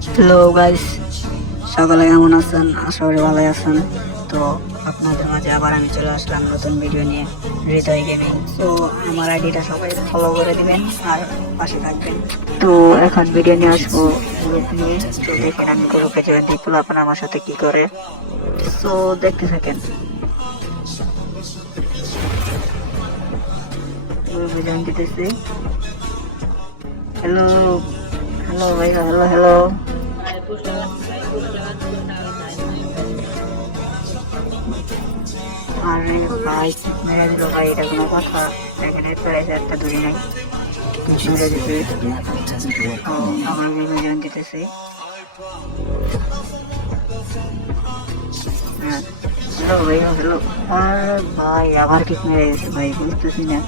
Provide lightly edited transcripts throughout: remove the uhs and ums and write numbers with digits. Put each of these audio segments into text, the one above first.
Hello guys, সকলে কেমন আছেন? আশা করি ভালো আছেন। তো আপনাদের মাঝে আবার আমি চলে আসলাম নতুন ভিডিও নিয়ে, হৃদয় গেমিং। তো আমার আইডিটা সবাই ফলো করে দিবেন আর পাশে থাকবেন। তো এখন ভিডিও নিয়ে আসবো গ্রুপ নিয়ে। তো দেখেন আমি গ্রুপে জয়েন দিই, আপনারা আমার সাথে কি করে। তো দেখতে থাকেন। গ্রুপে জয়েন দিতেছি। হ্যালো হ্যালো ভাইয়া, হ্যালো হ্যালো। আরে ভাই, মেরে দিল ভাই, এটা কোনো কথা? এখানে প্রাইস একটা দূরে নাই, মেরে দিতে। ও, আমার বিভাজন দিতেছে। হ্যাঁ, হ্যালো ভাই, হ্যালো। আর ভাই আবার কিক মেরে দিয়েছে ভাই, বুঝতেছি না।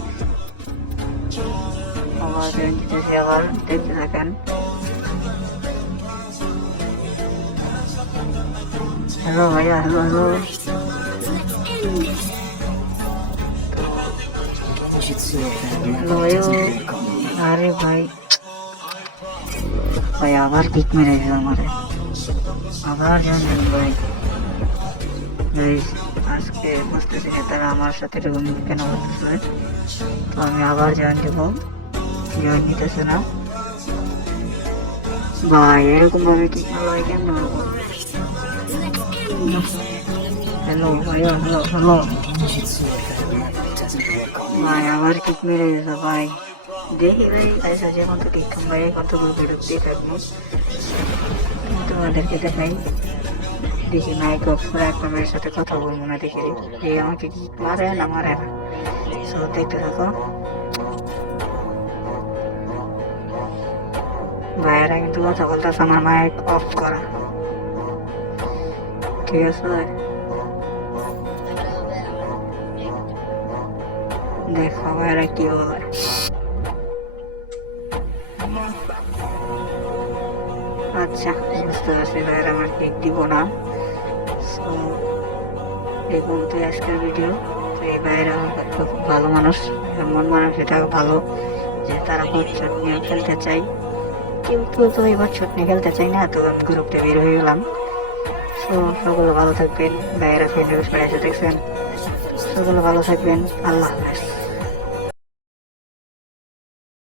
আবার জয়েন দিতেছি, আবার দেখতে থাকেন। হ্যালো ভাইয়া, হ্যালো হ্যালো। হ্যালো ভাইয়া। আরে ভাই, ভাই আবার কিক মেরে দিল আমারে, আবার জয়েন দিল ভাই। আজকে বুঝতেছি না তারা আমার সাথে এরকম কেন করতেছে। তো আমি আবার জয়েন দেবো, জয়েন নিতেছে না ভাই। এরকম ভাবে ঠিক না ভাই, কেন? হ্যালো ভাইয়া, হ্যালো হ্যালো। ভাই আবার কিক মেরে দিয়েছে ভাই। দেখি ভাই, আচ্ছা যখন তো কিক ভাই, এখন তো গ্রুপে ঢুকতেই থাকবো। তোমাদেরকে দেখাই, দেখি মাইক অফ করে এক মেয়ের সাথে কথা বলবো না, দেখি এই আমাকে কি মারে না মারে না। সো দেখতে থাকো। ভাইয়েরা কিন্তু কথা বলতেছে, আমার মাইক অফ করা। ঠিক আছে, দেখো ভাইয়েরা কি বলে। আচ্ছা, বুঝতে পারছি ভাইয়েরা আমার কেক দিব না। সো এই পর্যন্ত আজকের ভিডিও। তো এই ভাইয়েরা আমার খুব ভালো মানুষ, এমন মানুষ এটা ভালো যে তারা হোয়াটসঅ্যাপ নিয়ে খেলতে চাই। কেউ কেউ তো এবার ছোট নিয়ে খেলতে চাই না, তো আমি গ্রুপটা বের হয়ে গেলাম। তো সকলে ভালো থাকবেন, ভাইয়েরা ফেসবুক পেজে দেখছেন। সকলে ভালো থাকবেন, আল্লাহ হাফেজ।